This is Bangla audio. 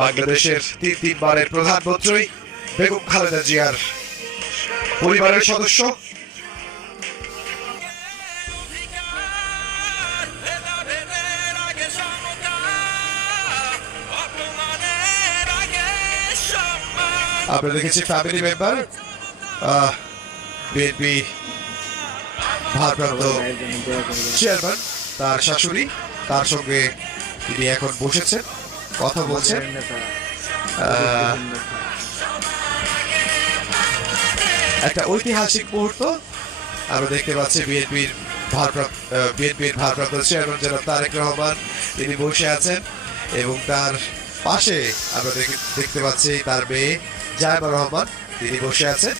বাংলাদেশের তিনবারের প্রধানমন্ত্রী বেগম খালেদা জিয়ার পরিবারের সদস্য। আমরা দেখেছি ফ্যামিলি মেম্বার বিএনপি ভারপ্রাপ্ত চেয়ারম্যান, তার শাশুড়ি, তার সঙ্গে তিনি এখন বসেছেন, কথা বলছেন। একটা ঐতিহাসিক মুহূর্ত আমরা দেখতে পাচ্ছি। বিএনপির ভারপ্রাপ্ত চেয়ারম্যান জনাব তারেক রহমান তিনি বসে আছেন এবং তার পাশে আমরা দেখতে পাচ্ছি তার মেয়ে জায়মা রহমান, তিনি বসে আছেন।